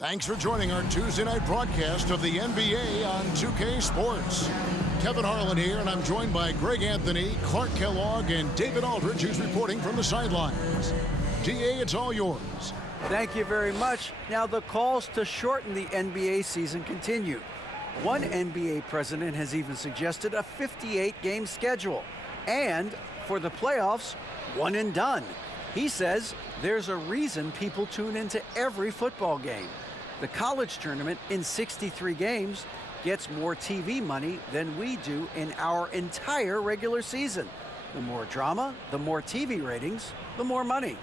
Thanks for joining our Tuesday night broadcast of the NBA on 2K Sports. Kevin Harlan here, and I'm joined by Greg Anthony, Clark Kellogg, and David Aldridge, who's reporting from the sidelines. DA, it's all yours. Thank you very much. Now, the calls to shorten the NBA season continue. One NBA president has even suggested a 58-game schedule. And for the playoffs, one and done. He says there's a reason people tune into every football game. The college tournament in 63 games gets more TV money than we do in our entire regular season. The more drama, the more TV ratings, the more money.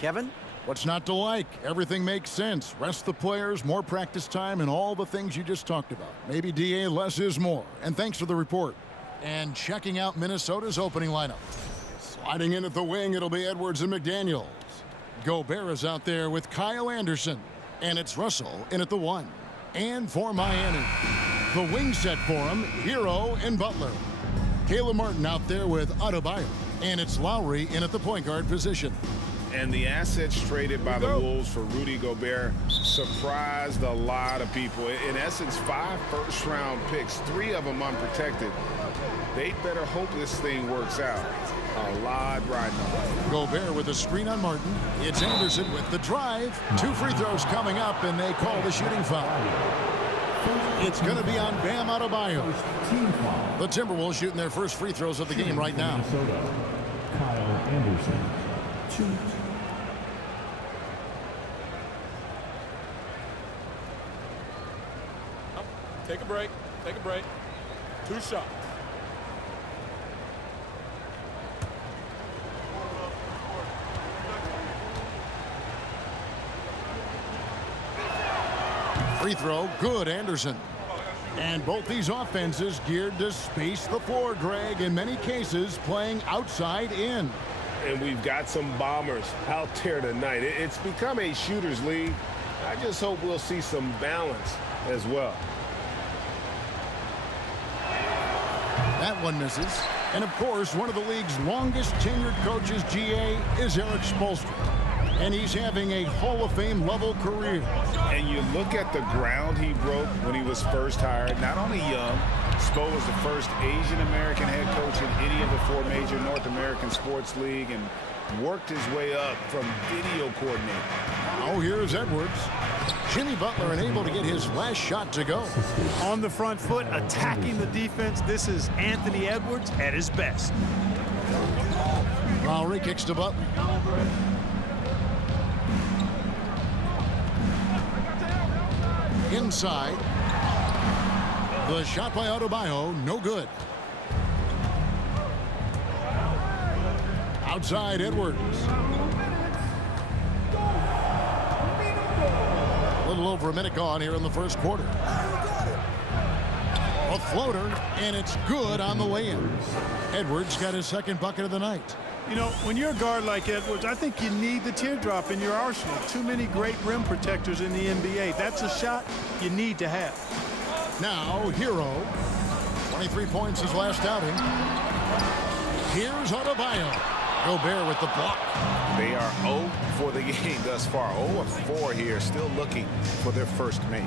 Kevin? What's not to like? Everything makes sense. Rest the players, more practice time, and all the things you just talked about. Maybe, DA, less is more. And thanks for the report. And checking out Minnesota's opening lineup. Sliding in at the wing, it'll be Edwards and McDaniels. Gobert is out there with Kyle Anderson. And it's Russell in at the 1. And for Miami, the wing set for him, Hero and Butler. Caleb Martin out there with Adebayo. And it's Lowry in at the point guard position. And the assets traded by the Wolves for Rudy Gobert surprised a lot of people. In essence, 5 first-round picks, 3 of them unprotected. They better hope this thing works out. A lot riding on. Gobert with a screen on Martin. It's Anderson with the drive. 2 free throws coming up, and they call the shooting foul. It's going to be on Bam Adebayo. The Timberwolves shooting their first free throws of the game right now. Kyle Anderson, 2. Take a break. Take a break. 2 shots. Free throw, good, Anderson. And both these offenses geared to space the floor, Greg, in many cases playing outside in. And we've got some bombers out there tonight. It's become a shooter's league. I just hope we'll see some balance as well. That one misses. And, of course, one of the league's longest tenured coaches, GA, is Eric Spoelstra. And he's having a Hall of Fame level career. And you look at the ground he broke when he was first hired. Not only young, Spo was the first Asian American head coach in any of the 4 major North American sports league and worked his way up from video coordinator. Oh, here's Edwards. Jimmy Butler unable to get his last shot to go. On the front foot, attacking the defense. This is Anthony Edwards at his best. Lowry kicks to Butler. Inside. The shot by Adebayo, no good. Outside, Edwards. A little over a minute gone here in the first quarter. A floater, and it's good on the lay-in. Edwards got his second bucket of the night. You know, when you're a guard like Edwards, I think you need the teardrop in your arsenal. Too many great rim protectors in the NBA. That's a shot you need to have. Now, Hero. 23 points his last outing. Here's Adebayo. Gobert with the block. They are 0 for the game thus far. 0 of 4 here, still looking for their first make.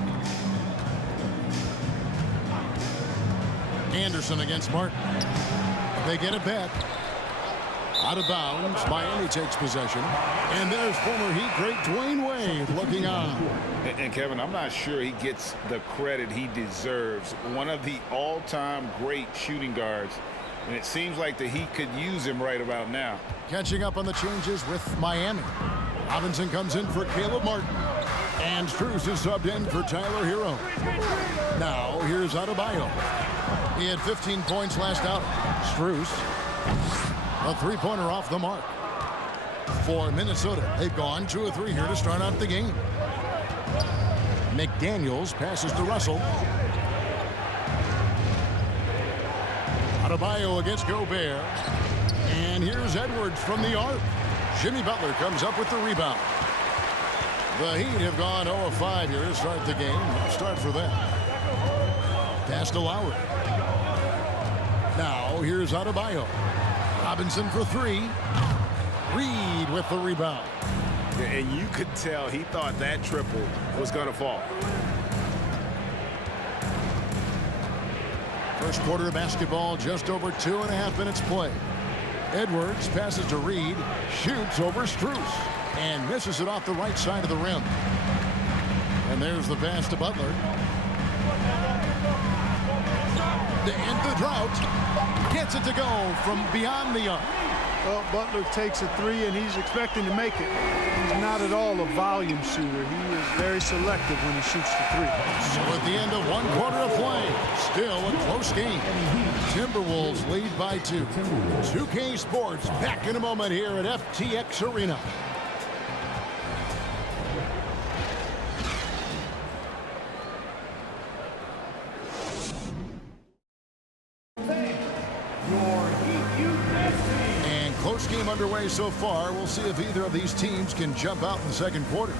Anderson against Martin. They get it back. Out of bounds, Miami takes possession. And there's former Heat great Dwayne Wade looking on. And Kevin, I'm not sure he gets the credit he deserves. One of the all-time great shooting guards. And it seems like the Heat could use him right about now. Catching up on the changes with Miami. Robinson comes in for Caleb Martin. And Strus is subbed in for Tyler Hero. Now, here's Adebayo. He had 15 points last out. Strus. A 3-pointer off the mark. For Minnesota, they've gone 2 of 3 here to start out the game. McDaniels passes to Russell. Adebayo against Gobert. And here's Edwards from the arc. Jimmy Butler comes up with the rebound. The Heat have gone 0 of 5 here to start the game. No start for them. Pass to Lowry. Now here's Adebayo. Robinson for 3. Reed with the rebound. And you could tell he thought that triple was going to fall. First quarter of basketball, just over 2.5 minutes played. Edwards passes to Reed, shoots over Strus, and misses it off the right side of the rim. And there's the pass to Butler. To end the drought, gets it to go from beyond the arc. Well, Butler takes a three, and he's expecting to make it. He's not at all a volume shooter. He is very selective when he shoots the three. So at the end of one quarter of play, still a close game. Timberwolves lead by 2. 2K Sports back in a moment here at FTX Arena. Close game underway so far. We'll see if either of these teams can jump out in the second quarter.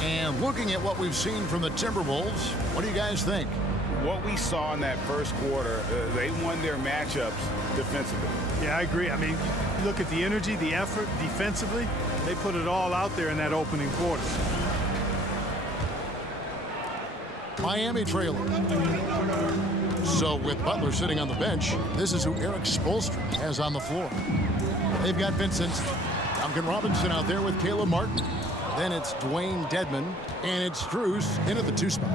And looking at what we've seen from the Timberwolves, what do you guys think? What we saw in that first quarter, they won their matchups defensively. Yeah, I agree. I mean, look at the energy, the effort defensively. They put it all out there in that opening quarter. Miami trailing. So with Butler sitting on the bench, this is who Eric Spoelstra has on the floor. They've got Vincent, Duncan Robinson out there with Caleb Martin. Then it's Dwayne Dedmon, and it's Strus in at the 2 spot.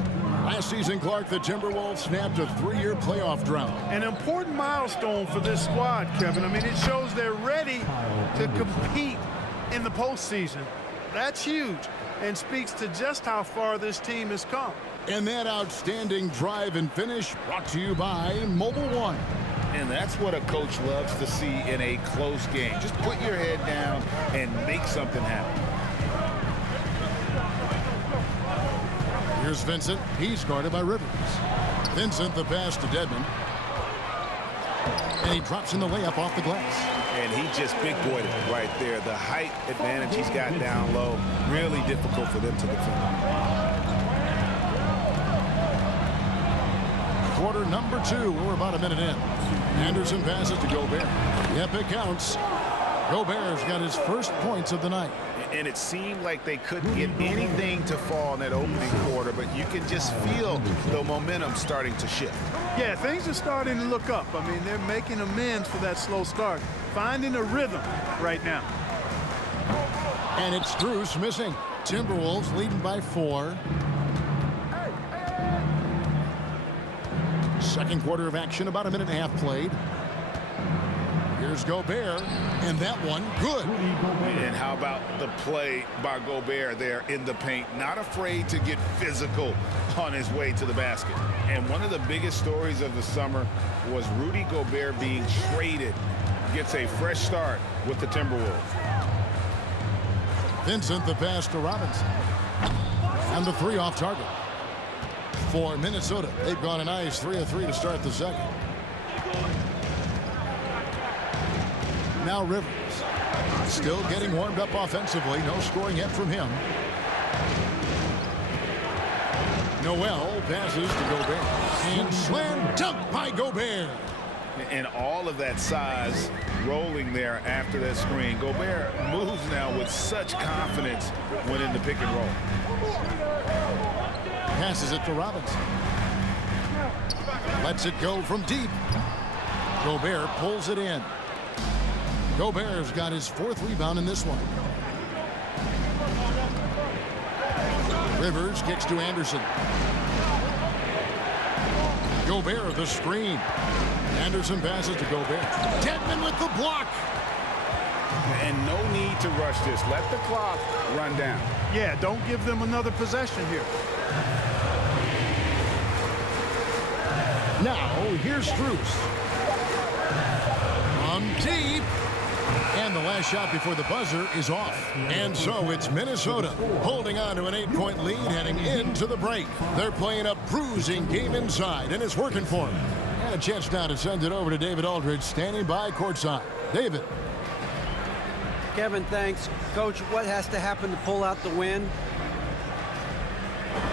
Last season, Clark, the Timberwolves snapped a 3-year playoff drought. An important milestone for this squad, Kevin. I mean, it shows they're ready to compete in the postseason. That's huge and speaks to just how far this team has come. And that outstanding drive and finish brought to you by Mobile One. And that's what a coach loves to see in a close game. Just put your head down and make something happen. Here's Vincent. He's guarded by Rivers. Vincent, the pass to Dedmon. And he drops in the layup off the glass. And he just big-boyed it right there. The height advantage he's got down low, really difficult for them to defend. Quarter number 2. We're about a minute in. Anderson passes to Gobert. Yep, it counts. Gobert's got his first points of the night. And it seemed like they couldn't get anything to fall in that opening quarter, but you can just feel the momentum starting to shift. Yeah, things are starting to look up. I mean, they're making amends for that slow start, finding a rhythm right now. And it's Strus missing. Timberwolves leading by 4. Second quarter of action, about a minute and a half played. Here's Gobert, and that one good. And how about the play by Gobert there in the paint? Not afraid to get physical on his way to the basket. And one of the biggest stories of the summer was Rudy Gobert being traded. Gets a fresh start with the Timberwolves. Vincent, the pass to Robinson. And the 3 off target. For Minnesota, they've gone a nice 3 of 3 to start the second. Now Rivers. Still getting warmed up offensively. No scoring yet from him. Noel passes to Gobert. And slam dunk by Gobert. And all of that size rolling there after that screen. Gobert moves now with such confidence when in the pick and roll. Passes it to Robinson. Lets it go from deep. Gobert pulls it in. Gobert's got his 4th rebound in this one. Rivers kicks to Anderson. Gobert the screen. Anderson passes to Gobert. Dedmon with the block. And no need to rush this. Let the clock run down. Yeah, don't give them another possession here. Now, here's Strus. From deep. And the last shot before the buzzer is off. And so it's Minnesota holding on to an 8-point lead heading into the break. They're playing a bruising game inside, and it's working for them. And a chance now to send it over to David Aldridge, standing by courtside. David. Kevin, thanks. Coach, what has to happen to pull out the win?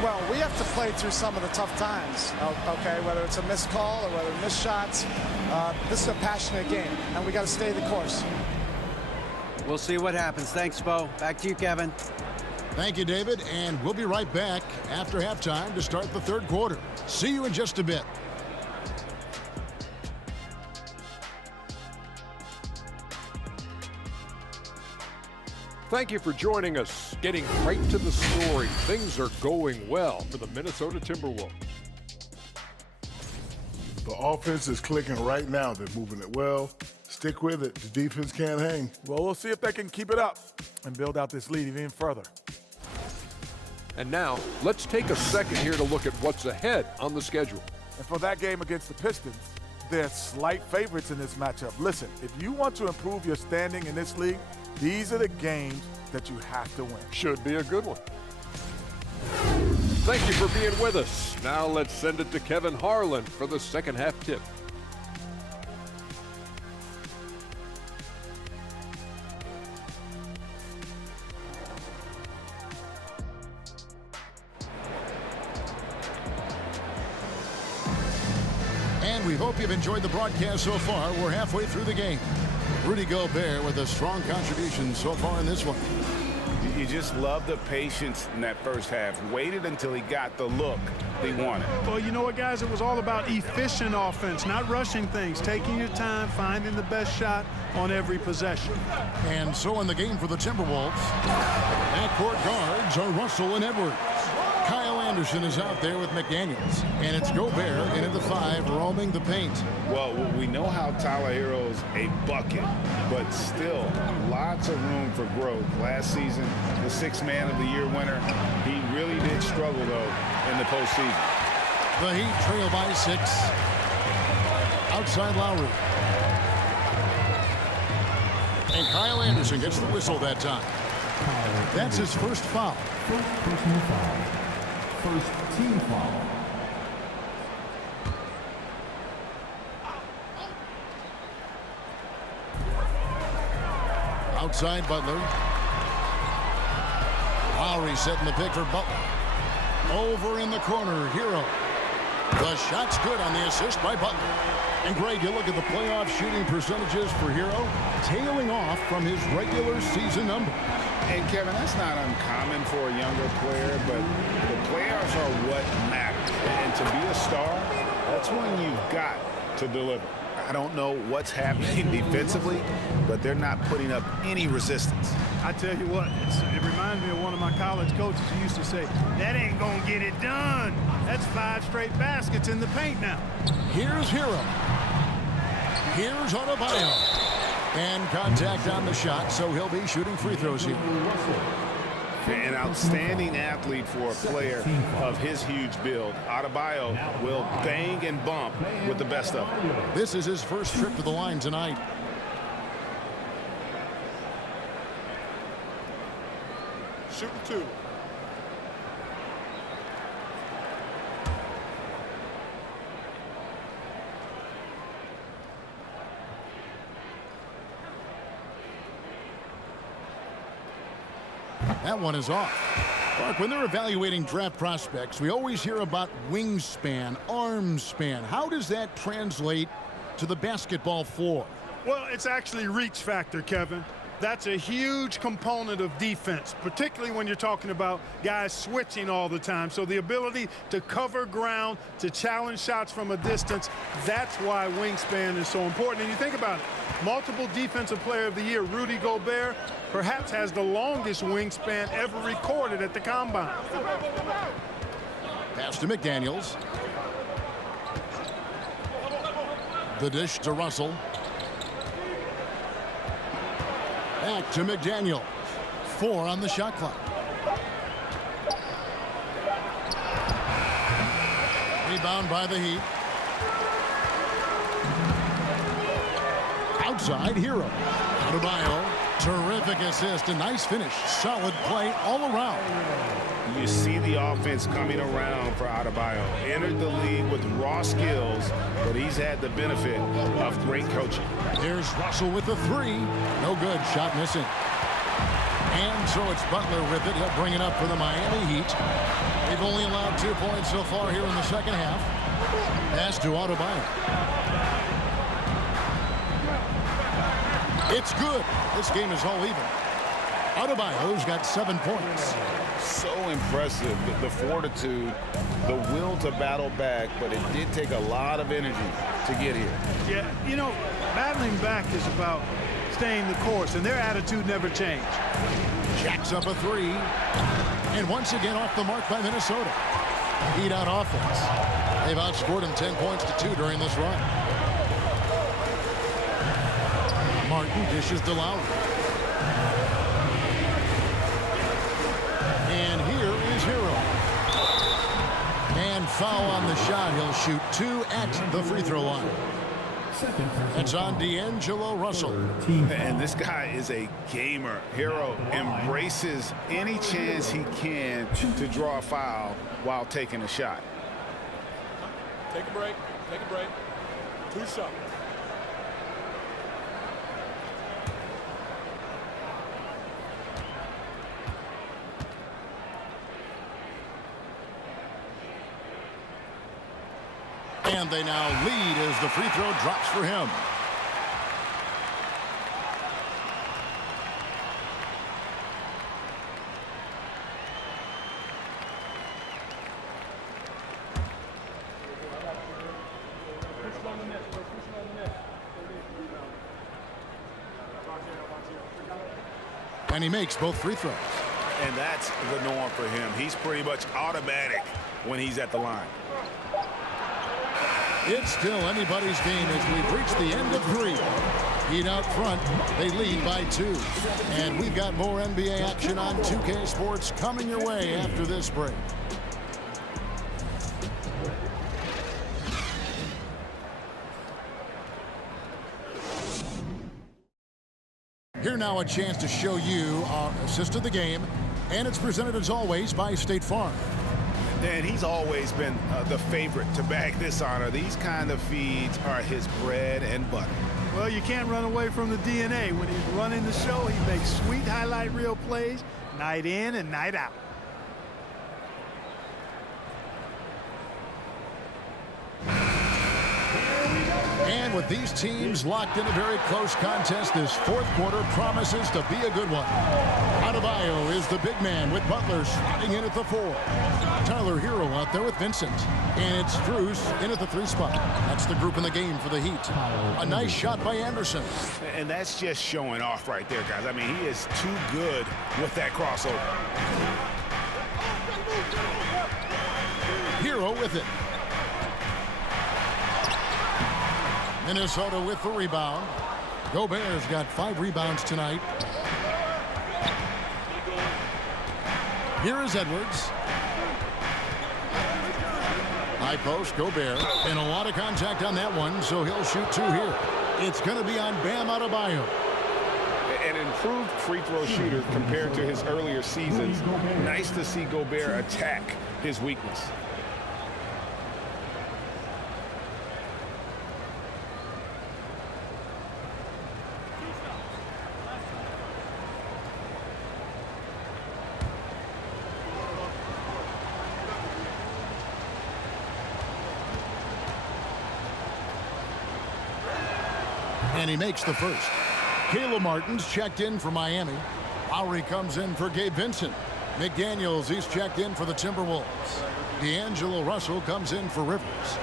Well, we have to play through some of the tough times, okay, whether it's a missed call or whether missed shots. This is a passionate game, and we got to stay the course. We'll see what happens. Thanks, Bo. Back to you, Kevin. Thank you, David, and we'll be right back after halftime to start the third quarter. See you in just a bit. Thank you for joining us. Getting right to the story. Things are going well for the Minnesota Timberwolves. The offense is clicking right now. They're moving it well. Stick with it. The defense can't hang. Well, we'll see if they can keep it up and build out this lead even further. And now, let's take a second here to look at what's ahead on the schedule. And for that game against the Pistons, they're slight favorites in this matchup. Listen, if you want to improve your standing in this league, these are the games that you have to win. Should be a good one. Thank you for being with us. Now let's send it to Kevin Harlan for the second half tip. And we hope you've enjoyed the broadcast so far. We're halfway through the game. Rudy Gobert with a strong contribution so far in this one. You just love the patience in that first half. Waited until he got the look he wanted. Well, you know what, guys? It was all about efficient offense, not rushing things, taking your time, finding the best shot on every possession. And so in the game for the Timberwolves, backcourt guards are Russell and Edwards. Kyle Anderson is out there with McDaniels, and it's Gobert in at the 5, roaming the paint. Well, we know how Tyler Hero's a bucket, but still lots of room for growth. Last season, the 6th Man of the Year winner, he really did struggle, though, in the postseason. The Heat trail by 6. Outside Lowry. And Kyle Anderson gets the whistle that time. That's his first foul. First personal foul. First team foul. Outside Butler. Lowry setting the pick for Butler. Over in the corner, Hero. The shot's good on the assist by Butler. And Greg, you look at the playoff shooting percentages for Hero, tailing off from his regular season number. And Kevin, that's not uncommon for a younger player, but the playoffs are what matters. And to be a star, that's when you've got to deliver. I don't know what's happening defensively, but they're not putting up any resistance. I tell you what, it reminds me of one of my college coaches who used to say, that ain't gonna get it done. That's 5 straight baskets in the paint now. Here's Hero. Here's Adebayo. And contact on the shot, so he'll be shooting free throws here. An outstanding athlete for a player of his huge build. Adebayo will bang and bump with the best of them. This is his first trip to the line tonight. Shooting 2. That one is off. Mark, when they're evaluating draft prospects, we always hear about wingspan, arm span. How does that translate to the basketball floor? Well, it's actually reach factor, Kevin. That's a huge component of defense, particularly when you're talking about guys switching all the time. So the ability to cover ground, to challenge shots from a distance, that's why wingspan is so important. And you think about it, multiple Defensive Player of the Year, Rudy Gobert, perhaps has the longest wingspan ever recorded at the Combine. Pass to McDaniels. The dish to Russell. Back to McDaniels. 4 on the shot clock. Rebound by the Heat. Outside, Hero. Adebayo. Terrific assist. A nice finish. Solid play all around. You see the offense coming around for Adebayo. Entered the league with raw skills, but he's had the benefit of great coaching. Here's Russell with the 3. No good. Shot missing. And so it's Butler with it. He'll bring it up for the Miami Heat. They've only allowed 2 points so far here in the second half. Pass to Adebayo. It's good. This game is all even. Adebayo's got 7 points. So impressive, the fortitude, the will to battle back, but it did take a lot of energy to get here. Yeah, you know, battling back is about staying the course, and their attitude never changed. Jacks up a 3. And once again off the mark by Minnesota. Heat out offense. They've outscored him 10 points to 2 during this run. Martin dishes to Lowry. And here is Hero. And foul on the shot. He'll shoot 2 at the free throw line. It's on D'Angelo Russell. And this guy is a gamer. Hero embraces any chance he can to draw a foul while taking a shot. Take a break. Take a break. 2 shots. And they now lead as the free throw drops for him. And he makes both free throws. And that's the norm for him. He's pretty much automatic when he's at the line. It's still anybody's game as we've reached the end of 3. Heat out front. They lead by 2. And we've got more NBA action on 2K Sports coming your way after this break. Here now a chance to show you our assist of the game. And it's presented as always by State Farm. And he's always been the favorite to bag this honor. These kind of feeds are his bread and butter. Well, you can't run away from the DNA. When he's running the show, he makes sweet highlight reel plays night in and night out. And with these teams locked in a very close contest, this 4th quarter promises to be a good one. Adebayo is the big man with Butler sliding in at the 4. Tyler Hero out there with Vincent. And it's Strus in at the 3 spot. That's the group in the game for the Heat. A nice shot by Anderson. And that's just showing off right there, guys. I mean, he is too good with that crossover. Hero with it. Minnesota with the rebound. Gobert's got 5 rebounds tonight. Here is Edwards. High post, Gobert. And a lot of contact on that one, so he'll shoot 2 here. It's going to be on Bam Adebayo. An improved free throw shooter compared to his earlier seasons. Nice to see Gobert attack his weakness. And he makes the first. Caleb Martin's checked in for Miami. Lowry comes in for Gabe Vincent. McDaniels, he's checked in for the Timberwolves. D'Angelo Russell comes in for Rivers.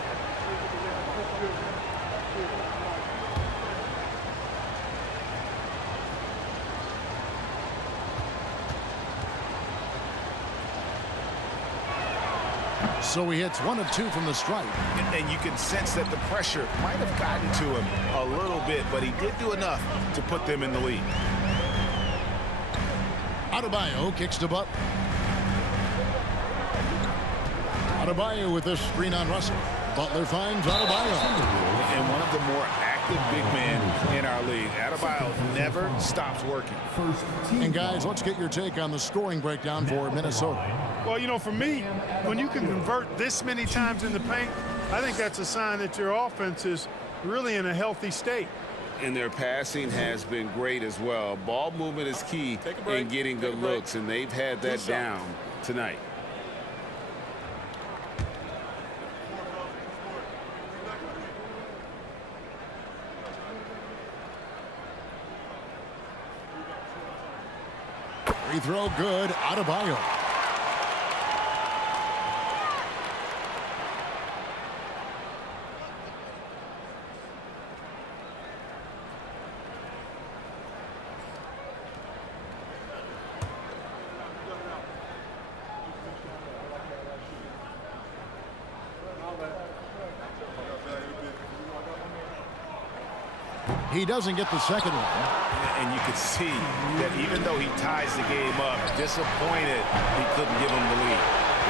So he hits 1 of 2 from the stripe. And you can sense that the pressure might have gotten to him a little bit, but he did do enough to put them in the lead. Adebayo kicks to Butler. Adebayo with this screen on Russell. Butler finds Adebayo. And one of the more active big men in our league. Adebayo never stops working. And guys, let's get your take on the scoring breakdown for Minnesota. Well, you know, for me, when you can convert this many times in the paint, I think that's a sign that your offense is really in a healthy state. And their passing has been great as well. Ball movement is key in getting good looks, and they've had that down tonight. Free throw good. Adebayo. He doesn't get the second one. And you could see that even though he ties the game up, disappointed he couldn't give him the lead.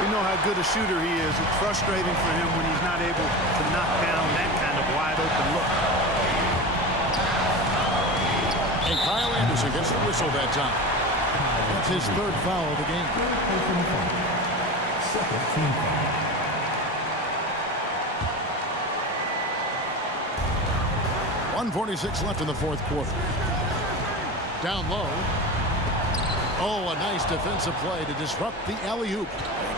We know how good a shooter he is. It's frustrating for him when he's not able to knock down that kind of wide open look. And Kyle Anderson gets the whistle that time. That's his third foul of the game. Second team foul. 1:46 left in the fourth quarter. Down low. Oh, a nice defensive play to disrupt the alley-oop.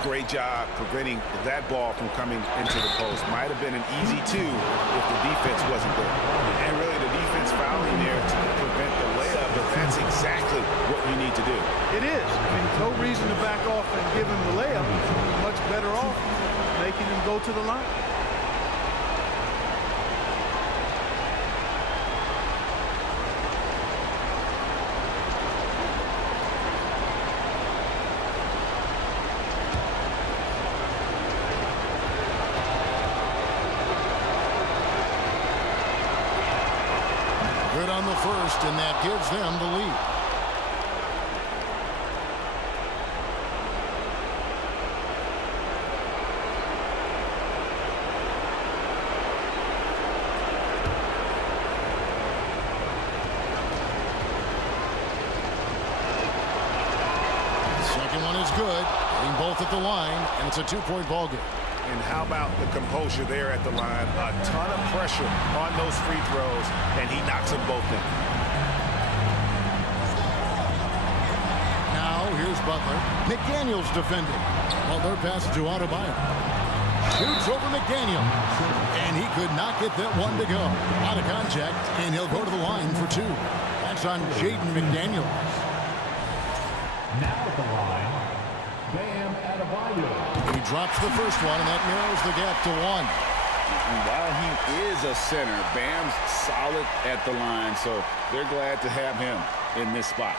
Great job preventing that ball from coming into the post. Might have been an easy two if the defense wasn't there. And really the defense fouling there to prevent the layup, but that's exactly what you need to do. It is. I mean, no reason to back off and give him the layup. Much better off making him go to the line. Good on the first, and that gives them the lead. Second one is good. Getting both at the line, and it's a two-point ball game. And how about the composure there at the line? A ton of pressure on those free throws, and he knocks them both in. Now, here's Butler. McDaniels defending. Butler passes to Adebayo. Shoots over McDaniel. And he could not get that one to go. Out of contact, and he'll go to the line for two. That's on Jaden McDaniels. Now at the line, Bam Adebayo. He drops the first one, and that narrows the gap to one. And while he is a center, Bam's solid at the line, so they're glad to have him in this spot.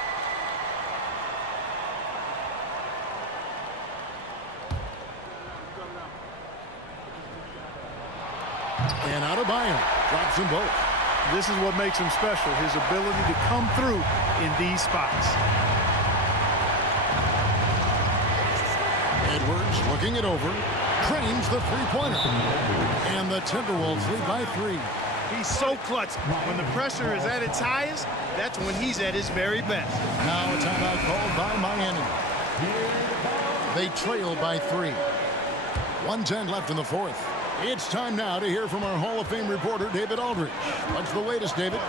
And Adebayo drops them both. This is what makes him special, his ability to come through in these spots. Edwards looking it over, trains the three-pointer, and the Timberwolves lead by 3. He's so clutch. When the pressure is at its highest, that's when he's at his very best. Now a timeout called by Miami. They trail by 3. 1:10 left in the fourth. It's time now to hear from our Hall of Fame reporter, David Aldridge. What's the latest, David?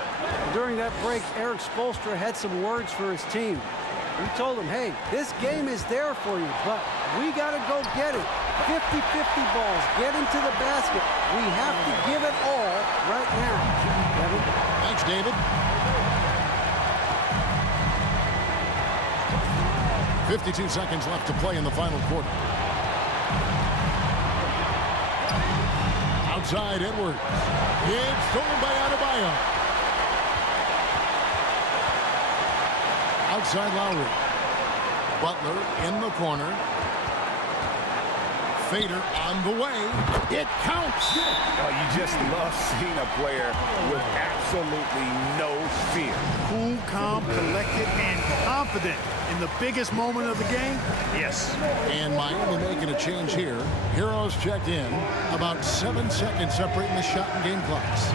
During that break, Eric Spoelstra had some words for his team. He told them, hey, this game is there for you, but we got to go get it. 50-50 balls, get into the basket. We have to give it all right now. Kevin? Thanks, David. 52 seconds left to play in the final quarter. Outside Edwards. It's stolen by Adebayo. Outside Lowry. Butler in the corner. Fader on the way. It counts. Oh, you just love seeing a player with absolutely no fear. Cool, calm, collected, and confident in the biggest moment of the game. Yes. And Miami making a change here. Heroes checked in. About 7 seconds separating the shot and game clocks.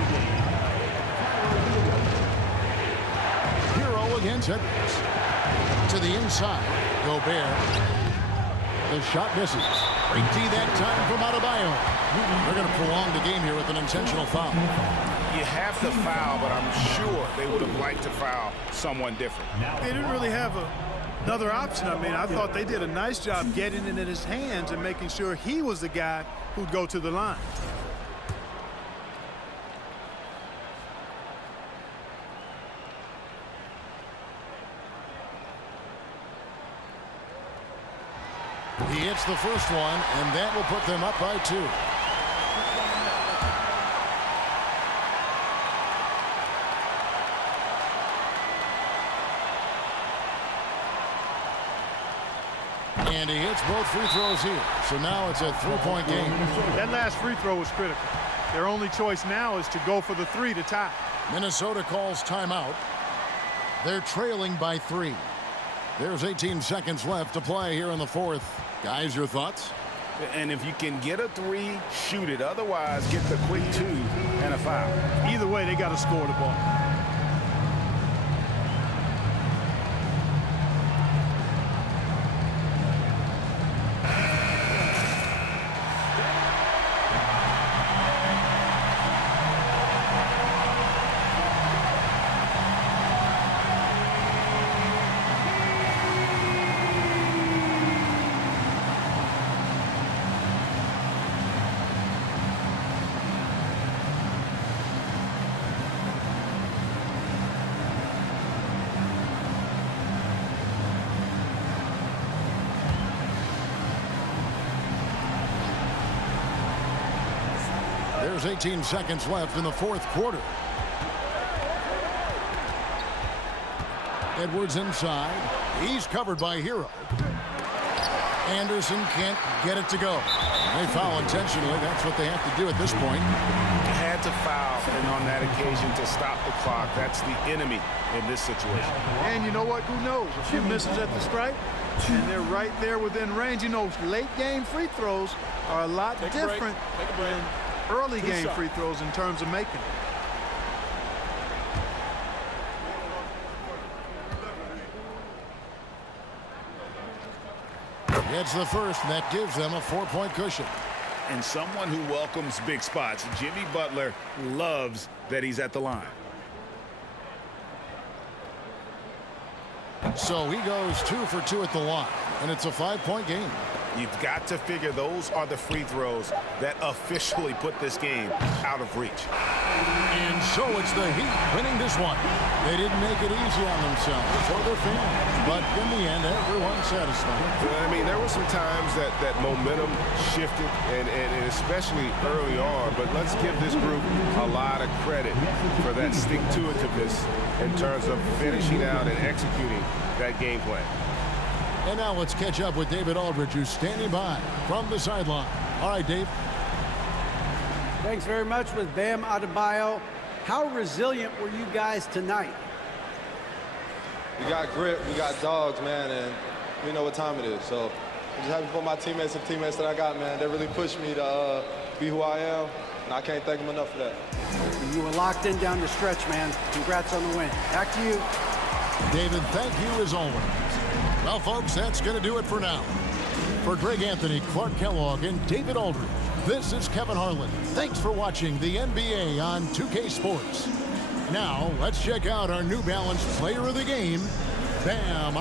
Hero against Edwards. To the inside. Gobert. The shot misses. Great D that time from Adebayo. They're going to prolong the game here with an intentional foul. You have to foul, but I'm sure they would have liked to foul someone different. They didn't really have another option. I mean, I thought they did a nice job getting it in his hands and making sure he was the guy who'd go to the line. He hits the first one, and that will put them up by 2. And he hits both free throws here. So now it's a 3-point game. That last free throw was critical. Their only choice now is to go for the 3 to tie. Minnesota calls timeout. They're trailing by 3. There's 18 seconds left to play here in the fourth. Guys, your thoughts? And if you can get a 3, shoot it. Otherwise, get the quick 2 and a foul. Either way, they got to score the ball. There's 18 seconds left in the fourth quarter. Edwards inside. He's covered by Hero. Anderson can't get it to go. They foul intentionally. That's what they have to do at this point. Had to foul, and on that occasion to stop the clock. That's the enemy in this situation. And you know what? Who knows? A few misses at the stripe, and they're right there within range. You know, late game free throws are a lot different than early game free throws in terms of making it. It's the first, and that gives them a 4-point cushion. And someone who welcomes big spots. Jimmy Butler loves that he's at the line. So he goes 2 for 2 at the line, and it's a 5-point game. You've got to figure those are the free throws that officially put this game out of reach. And so it's the Heat winning this one. They didn't make it easy on themselves or their fans, but in the end, everyone's satisfied. I mean, there were some times that momentum shifted, and especially early on, but let's give this group a lot of credit for that stick-to-itiveness in terms of finishing out and executing that game plan. And now let's catch up with David Aldridge, who's standing by from the sideline. All right, Dave. Thanks very much with Bam Adebayo. How resilient were you guys tonight? We got grit, we got dogs, man, and we know what time it is. So I'm just happy for my teammates and teammates that I got, man. They really pushed me to be who I am, and I can't thank them enough for that. You were locked in down the stretch, man. Congrats on the win. Back to you. David, thank you as always. Well, folks, that's going to do it for now. For Greg Anthony, Clark Kellogg, and David Aldridge, this is Kevin Harlan. Thanks for watching the NBA on 2K Sports. Now, let's check out our New Balance Player of the Game, Bam.